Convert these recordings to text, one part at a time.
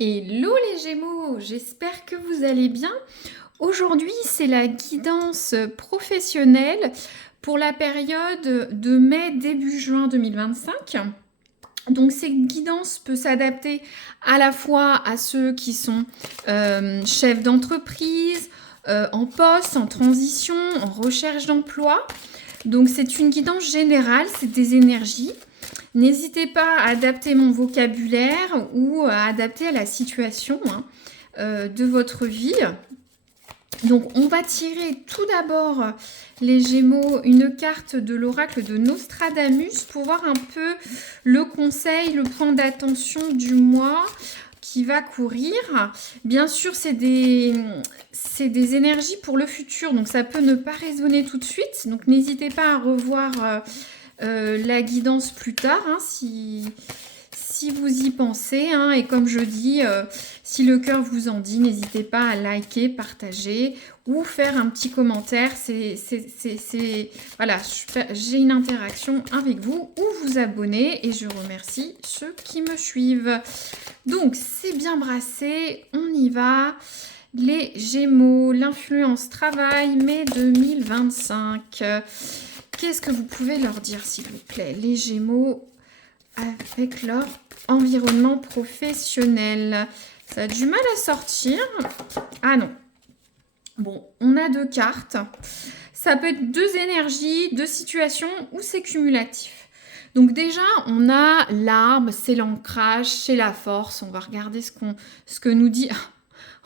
Hello les Gémeaux, j'espère que vous allez bien. Aujourd'hui, c'est la guidance professionnelle pour la période de mai début juin 2025. Donc cette guidance peut s'adapter à la fois à ceux qui sont chefs d'entreprise, en poste, en transition, en recherche d'emploi. Donc c'est une guidance générale, c'est des énergies. N'hésitez pas à adapter mon vocabulaire ou à adapter à la situation de votre vie. Donc on va tirer tout d'abord les Gémeaux une carte de l'oracle de Nostradamus pour voir un peu le conseil, le point d'attention du mois qui va courir. Bien sûr, c'est des énergies pour le futur, donc ça peut ne pas résonner tout de suite. Donc n'hésitez pas à revoir la guidance plus tard, si vous y pensez. Et comme je dis, si le cœur vous en dit, n'hésitez pas à liker, partager ou faire un petit commentaire. Voilà, j'ai une interaction avec vous ou vous abonner et je remercie ceux qui me suivent. Donc, c'est bien brassé, on y va. Les Gémeaux, l'influence travail, mai 2025. Qu'est-ce que vous pouvez leur dire, s'il vous plaît, les Gémeaux, avec leur environnement professionnel? Ça a du mal à sortir. Ah non. Bon, on a deux cartes. Ça peut être deux énergies, deux situations ou c'est cumulatif. Donc déjà, on a l'arbre, c'est l'ancrage, c'est la force. On va regarder ce que nous dit...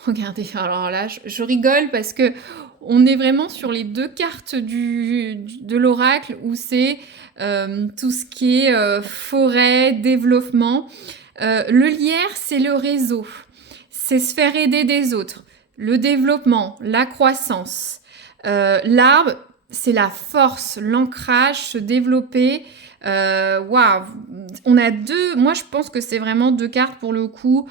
Regardez, alors là, je rigole parce que on est vraiment sur les deux cartes de l'oracle où c'est tout ce qui est forêt, développement. Le lierre, c'est le réseau. C'est se faire aider des autres. Le développement, la croissance. L'arbre, c'est la force, l'ancrage, se développer. Waouh, on a deux. Moi, je pense que c'est vraiment deux cartes pour le coup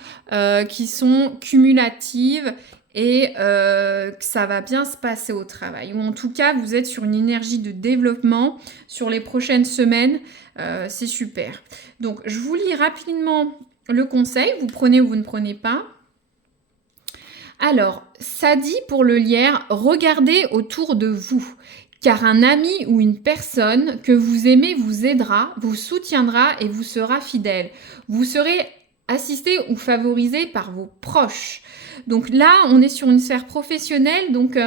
qui sont cumulatives et que ça va bien se passer au travail. Ou en tout cas, vous êtes sur une énergie de développement sur les prochaines semaines. C'est super. Donc, je vous lis rapidement le conseil. Vous prenez ou vous ne prenez pas. Alors, ça dit pour le lierre, regardez autour de vous. Car un ami ou une personne que vous aimez vous aidera, vous soutiendra et vous sera fidèle. Vous serez assisté ou favorisé par vos proches. Donc là, on est sur une sphère professionnelle, donc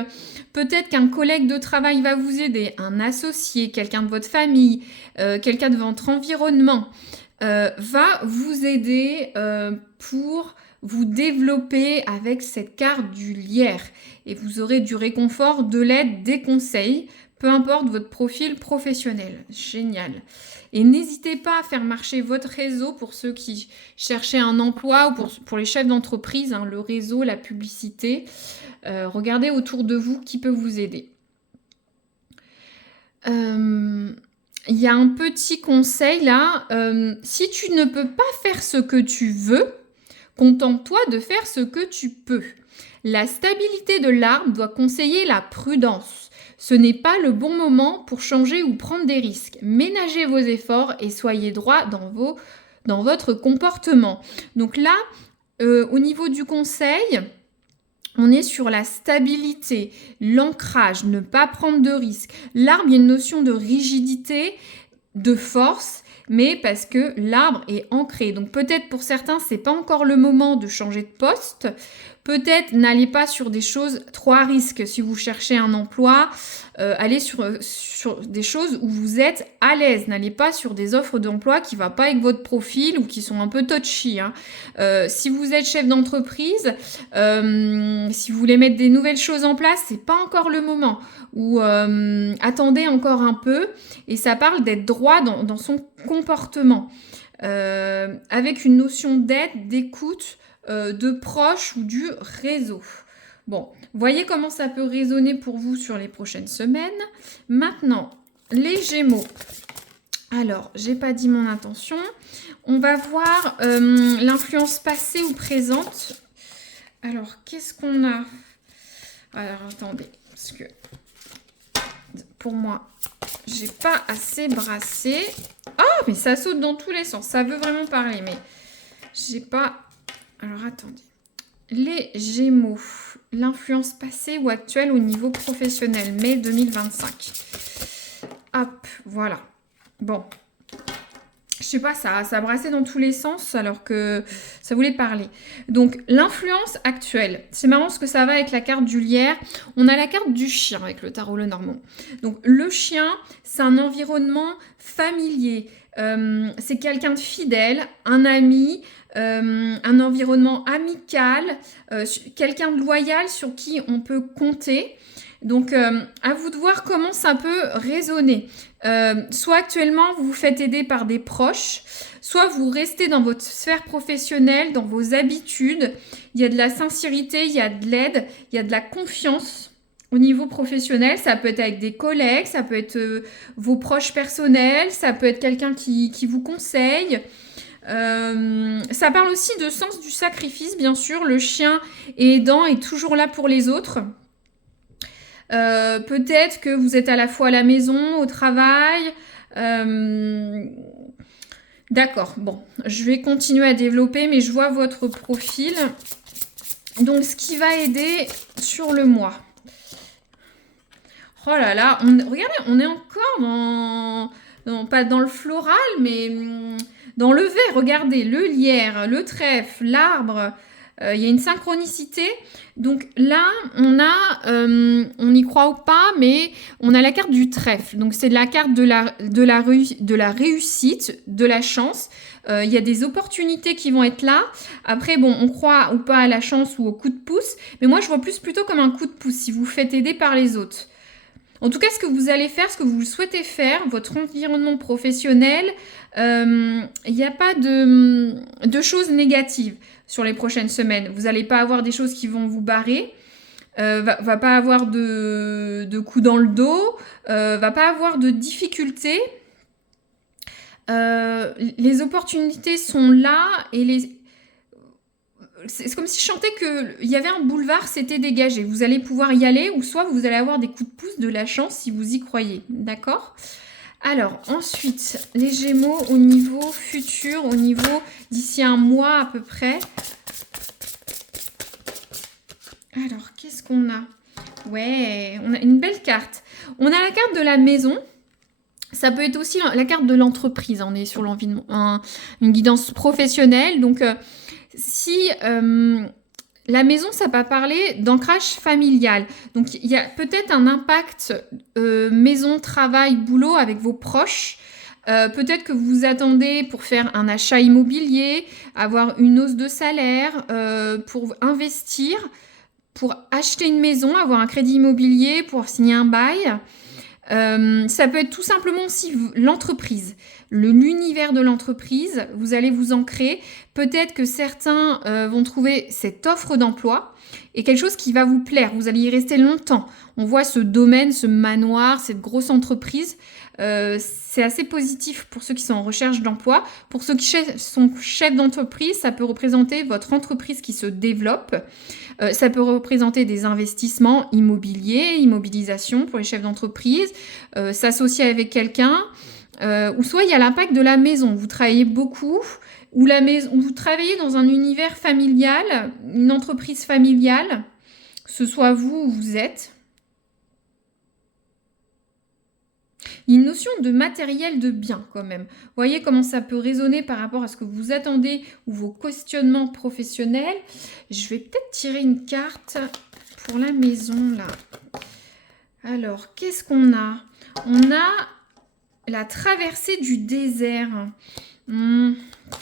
peut-être qu'un collègue de travail va vous aider, un associé, quelqu'un de votre famille, quelqu'un de votre environnement va vous aider pour vous développer avec cette carte du lierre. Et vous aurez du réconfort, de l'aide, des conseils, peu importe votre profil professionnel. Génial. Et n'hésitez pas à faire marcher votre réseau pour ceux qui cherchaient un emploi ou pour les chefs d'entreprise, le réseau, la publicité. Regardez autour de vous qui peut vous aider. Il y a un petit conseil là. Si tu ne peux pas faire ce que tu veux, contente-toi de faire ce que tu peux. La stabilité de l'arbre doit conseiller la prudence. Ce n'est pas le bon moment pour changer ou prendre des risques. Ménagez vos efforts et soyez droit dans votre comportement. Donc là, au niveau du conseil, on est sur la stabilité, l'ancrage, ne pas prendre de risques. L'arbre, il y a une notion de rigidité, de force, mais parce que l'arbre est ancré. Donc peut-être pour certains, c'est pas encore le moment de changer de poste. Peut-être n'allez pas sur des choses trop à risque. Si vous cherchez un emploi, allez sur des choses où vous êtes à l'aise. N'allez pas sur des offres d'emploi qui ne vont pas avec votre profil ou qui sont un peu touchy. Si vous êtes chef d'entreprise, si vous voulez mettre des nouvelles choses en place, c'est pas encore le moment. Ou attendez encore un peu. Et ça parle d'être droit dans son comportement. Avec une notion d'aide, d'écoute, de proches ou du réseau. Bon, voyez comment ça peut résonner pour vous sur les prochaines semaines. Maintenant, les Gémeaux. Alors, j'ai pas dit mon intention. On va voir l'influence passée ou présente. Alors, qu'est-ce qu'on a? Alors, attendez, parce que pour moi, j'ai pas assez brassé. Ah, mais ça saute dans tous les sens. Ça veut vraiment parler, mais j'ai pas Alors, attendez. Les Gémeaux, l'influence passée ou actuelle au niveau professionnel, mai 2025. Hop, voilà. Bon. Je sais pas, ça a brassé dans tous les sens alors que ça voulait parler. Donc, l'influence actuelle. C'est marrant parce que ça va avec la carte du lierre. On a la carte du chien avec le tarot Lenormand. Donc, le chien, c'est un environnement familier. C'est quelqu'un de fidèle, un ami, un environnement amical, quelqu'un de loyal sur qui on peut compter. Donc, à vous de voir comment ça peut résonner. Soit actuellement, vous vous faites aider par des proches, soit vous restez dans votre sphère professionnelle, dans vos habitudes. Il y a de la sincérité, il y a de l'aide, il y a de la confiance au niveau professionnel. Ça peut être avec des collègues, ça peut être vos proches personnels, ça peut être quelqu'un qui vous conseille. Ça parle aussi de sens du sacrifice, bien sûr. Le chien aidant est toujours là pour les autres. Peut-être que vous êtes à la fois à la maison, au travail. D'accord, bon, je vais continuer à développer, mais je vois votre profil. Donc, ce qui va aider sur le mois. Oh là là, regardez, on est encore pas dans le floral, mais dans le vert. Regardez, le lierre, le trèfle, l'arbre. Il y a une synchronicité. Donc là, on n'y croit ou pas, mais on a la carte du trèfle. Donc c'est la carte de la réussite, de la chance. Il y a des opportunités qui vont être là. Après, bon, on croit ou pas à la chance ou au coup de pouce. Mais moi, je vois plutôt comme un coup de pouce si vous vous faites aider par les autres. En tout cas, ce que vous allez faire, ce que vous souhaitez faire, votre environnement professionnel, il n'y a pas de choses négatives sur les prochaines semaines. Vous n'allez pas avoir des choses qui vont vous barrer, va pas avoir de coups dans le dos, va pas avoir de difficultés. Les opportunités sont là et c'est comme si je chantais qu'il y avait un boulevard, c'était dégagé. Vous allez pouvoir y aller ou soit vous allez avoir des coups de pouce de la chance si vous y croyez. D'accord ? Alors, ensuite, les Gémeaux au niveau futur, au niveau d'ici un mois à peu près. Alors, qu'est-ce qu'on a ? Ouais, on a une belle carte. On a la carte de la maison. Ça peut être aussi la carte de l'entreprise. On est sur une guidance professionnelle. Donc, si la maison, ça va parler d'ancrage familial. Donc, il y a peut-être un impact maison, travail, boulot avec vos proches. Peut-être que vous vous attendez pour faire un achat immobilier, avoir une hausse de salaire, pour investir, pour acheter une maison, avoir un crédit immobilier, pour signer un bail. Ça peut être tout simplement aussi l'entreprise, l'univers de l'entreprise, vous allez vous ancrer. Peut-être que certains vont trouver cette offre d'emploi et quelque chose qui va vous plaire, vous allez y rester longtemps. On voit ce domaine, ce manoir, cette grosse entreprise, c'est assez positif pour ceux qui sont en recherche d'emploi. Pour ceux qui sont chefs d'entreprise, ça peut représenter votre entreprise qui se développe. Ça peut représenter des investissements immobiliers, immobilisation pour les chefs d'entreprise, s'associer avec quelqu'un, ou soit il y a l'impact de la maison. Vous travaillez beaucoup, ou vous travaillez dans un univers familial, une entreprise familiale, que ce soit vous ou vous êtes. Il y a une notion de matériel de bien quand même. Vous voyez comment ça peut résonner par rapport à ce que vous attendez ou vos questionnements professionnels. Je vais peut-être tirer une carte pour la maison là. Alors, qu'est-ce qu'on a ? On a la traversée du désert.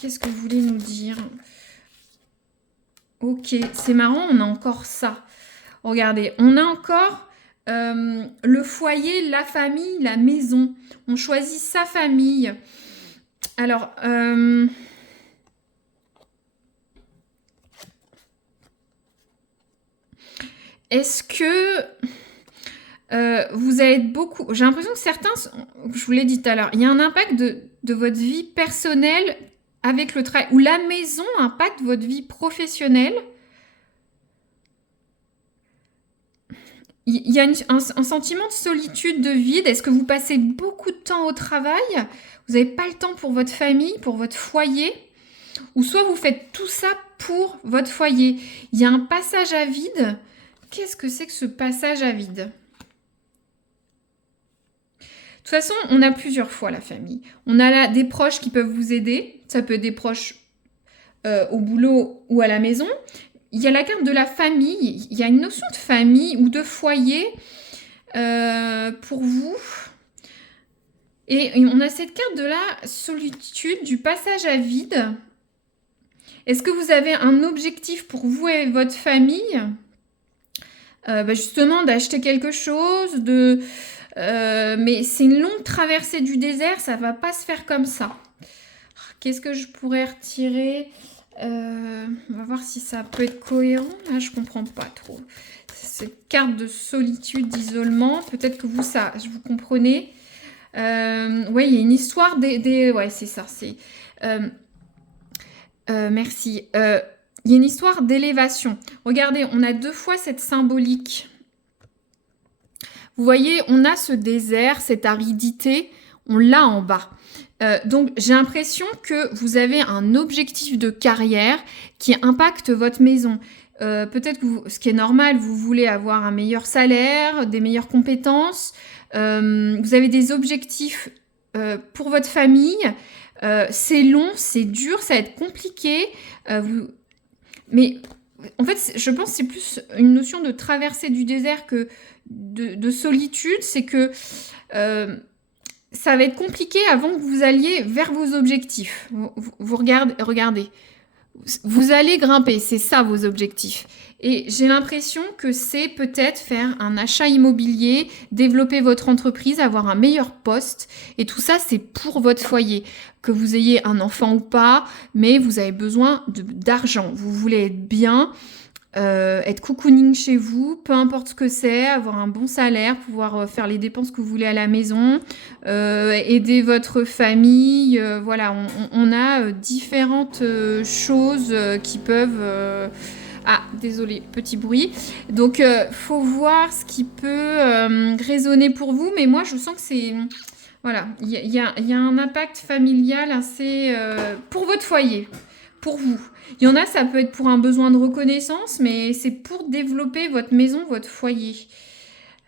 Qu'est-ce que vous voulez nous dire ? Ok, c'est marrant, on a encore ça. Regardez, on a encore... le foyer, la famille, la maison. On choisit sa famille. Alors, est-ce que vous allez être beaucoup... J'ai l'impression que certains, je vous l'ai dit tout à l'heure, il y a un impact de votre vie personnelle avec le travail, ou la maison impacte votre vie professionnelle. Il y a un sentiment de solitude, de vide. Est-ce que vous passez beaucoup de temps au travail ? Vous n'avez pas le temps pour votre famille, pour votre foyer ? ou soit vous faites tout ça pour votre foyer. Il y a un passage à vide. Qu'est-ce que c'est que ce passage à vide? De toute façon, on a plusieurs fois la famille. On a là des proches qui peuvent vous aider. Ça peut être des proches au boulot ou à la maison. Il y a la carte de la famille. Il y a une notion de famille ou de foyer pour vous. Et on a cette carte de la solitude, du passage à vide. Est-ce que vous avez un objectif pour vous et votre famille? Justement, d'acheter quelque chose, mais c'est une longue traversée du désert, ça va pas se faire comme ça. Qu'est-ce que je pourrais retirer? On va voir si ça peut être cohérent. Là, je comprends pas trop. Cette carte de solitude, d'isolement, peut-être que vous comprenez. Oui, il y a une histoire ouais, c'est ça. Merci. Il y a une histoire d'élévation. Regardez, on a 2 fois cette symbolique. Vous voyez, on a ce désert, cette aridité, on l'a en bas. Donc, j'ai l'impression que vous avez un objectif de carrière qui impacte votre maison. Peut-être que ce qui est normal, vous voulez avoir un meilleur salaire, des meilleures compétences. Vous avez des objectifs pour votre famille. C'est long, c'est dur, ça va être compliqué. Mais en fait, je pense que c'est plus une notion de traversée du désert que de solitude. C'est que ça va être compliqué avant que vous alliez vers vos objectifs. Vous regardez. Vous allez grimper, c'est ça vos objectifs. Et j'ai l'impression que c'est peut-être faire un achat immobilier, développer votre entreprise, avoir un meilleur poste. Et tout ça, c'est pour votre foyer. Que vous ayez un enfant ou pas, mais vous avez besoin d'argent. Vous voulez être bien, être cocooning chez vous, peu importe ce que c'est, avoir un bon salaire, pouvoir faire les dépenses que vous voulez à la maison, aider votre famille. Voilà, on a différentes choses qui peuvent... Ah, désolé, petit bruit. Donc, faut voir ce qui peut résonner pour vous. Mais moi, je sens que c'est... Voilà, il y a un impact familial assez... pour votre foyer, pour vous. Il y en a, ça peut être pour un besoin de reconnaissance, mais c'est pour développer votre maison, votre foyer.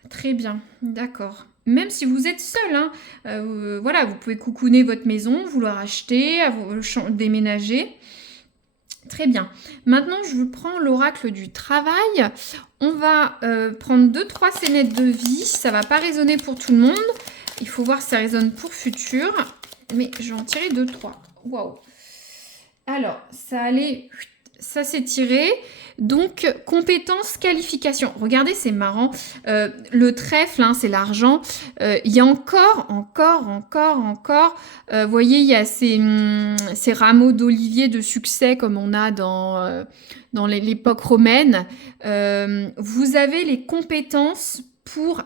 Très bien, d'accord. Même si vous êtes seul, hein, voilà, vous pouvez cocooner votre maison, vouloir acheter, déménager. Très bien. Maintenant, je vous prends l'oracle du travail. On va prendre 2-3 scénettes de vie. Ça ne va pas résonner pour tout le monde. Il faut voir si ça résonne pour futur. Mais je vais en tirer 2-3. Waouh. Alors, ça s'est tiré. Donc, compétences, qualification. Regardez, c'est marrant. Le trèfle, hein, c'est l'argent. Il y a encore. Vous voyez, il y a ces rameaux d'olivier de succès comme on a dans l'époque romaine. Vous avez les compétences pour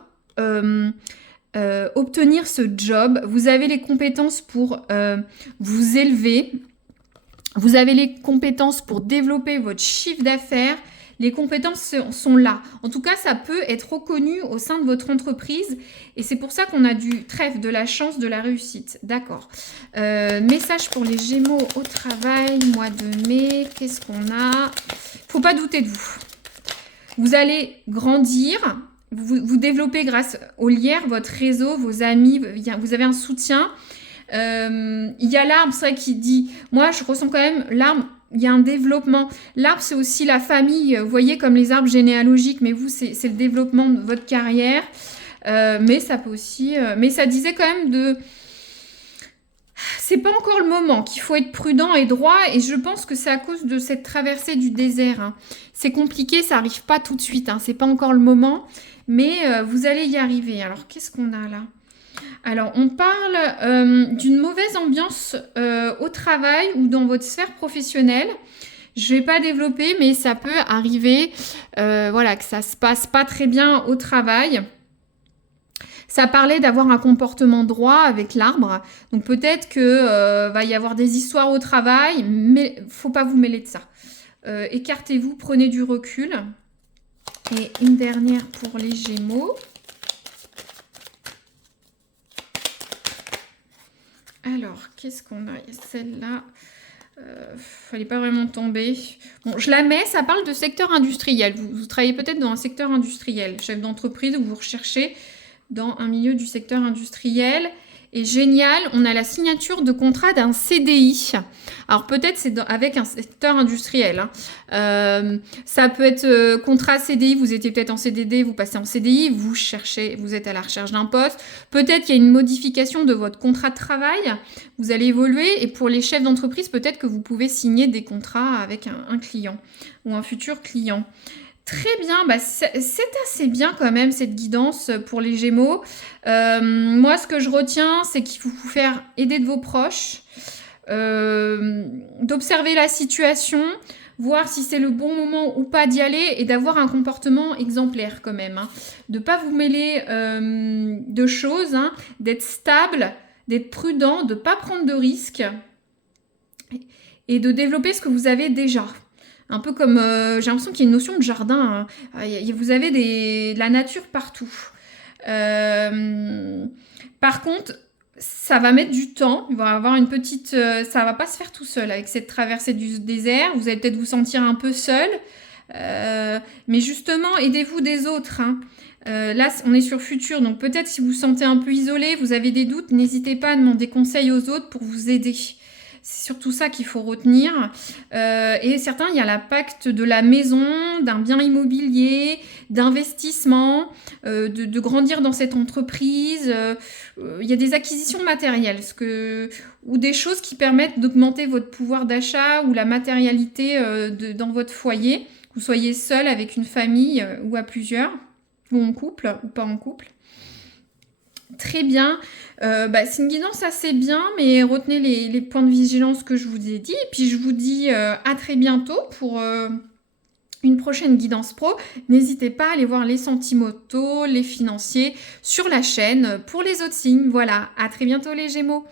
obtenir ce job. Vous avez les compétences pour vous élever. Vous avez les compétences pour développer votre chiffre d'affaires. Les compétences sont là. En tout cas, ça peut être reconnu au sein de votre entreprise. Et c'est pour ça qu'on a du trèfle, de la chance, de la réussite. D'accord. Message pour les Gémeaux au travail, mois de mai. Qu'est-ce qu'on a? Faut pas douter de vous. Vous allez grandir. Vous développez grâce au lierre, votre réseau, vos amis. Vous avez un soutien. Il y a l'arbre, c'est vrai, qui dit, moi je ressens quand même l'arbre, il y a un développement. L'arbre, c'est aussi la famille, vous voyez, comme les arbres généalogiques, mais vous, c'est le développement de votre carrière. Mais ça peut aussi... mais ça disait quand même c'est pas encore le moment, qu'il faut être prudent et droit, et je pense que c'est à cause de cette traversée du désert. Hein. C'est compliqué, ça arrive pas tout de suite, hein. C'est pas encore le moment, mais vous allez y arriver. Alors, qu'est-ce qu'on a là? Alors, on parle d'une mauvaise ambiance au travail ou dans votre sphère professionnelle. Je ne vais pas développer, mais ça peut arriver, voilà, que ça se passe pas très bien au travail. Ça parlait d'avoir un comportement droit avec l'arbre. Donc, peut-être que va y avoir des histoires au travail, mais il ne faut pas vous mêler de ça. Écartez-vous, prenez du recul. Et une dernière pour les Gémeaux. Alors, qu'est-ce qu'on a? Celle-là. Elle n'est pas vraiment tombée. Bon, je la mets, ça parle de secteur industriel. Vous travaillez peut-être dans un secteur industriel, chef d'entreprise, ou vous recherchez dans un milieu du secteur industriel. Et génial, on a la signature de contrat d'un CDI. Alors peut-être c'est avec un secteur industriel. Ça peut être contrat CDI, vous étiez peut-être en CDD, vous passez en CDI, vous êtes à la recherche d'un poste. Peut-être qu'il y a une modification de votre contrat de travail, vous allez évoluer. Et pour les chefs d'entreprise, peut-être que vous pouvez signer des contrats avec un client ou un futur client. Très bien, c'est assez bien quand même cette guidance pour les Gémeaux. Moi, ce que je retiens, c'est qu'il faut vous faire aider de vos proches, d'observer la situation, voir si c'est le bon moment ou pas d'y aller et d'avoir un comportement exemplaire quand même. De ne pas vous mêler de choses, d'être stable, d'être prudent, de ne pas prendre de risques et de développer ce que vous avez déjà. Un peu comme, j'ai l'impression qu'il y a une notion de jardin. Vous avez de la nature partout. Par contre, ça va mettre du temps. Il va y avoir une petite... ça va pas se faire tout seul avec cette traversée du désert. Vous allez peut-être vous sentir un peu seul. Mais justement, aidez-vous des autres. Là, on est sur futur. Donc peut-être si vous vous sentez un peu isolé, vous avez des doutes, n'hésitez pas à demander conseil aux autres pour vous aider. C'est surtout ça qu'il faut retenir. Et certains, il y a l'impact de la maison, d'un bien immobilier, d'investissement, de grandir dans cette entreprise. Il y a des acquisitions matérielles ou des choses qui permettent d'augmenter votre pouvoir d'achat ou la matérialité dans votre foyer. Que vous soyez seul avec une famille ou à plusieurs, ou en couple ou pas en couple. Très bien. C'est une guidance assez bien, mais retenez les points de vigilance que je vous ai dit. Et puis je vous dis à très bientôt pour une prochaine guidance pro. N'hésitez pas à aller voir les sentimentaux, les financiers sur la chaîne pour les autres signes. Voilà, à très bientôt les Gémeaux.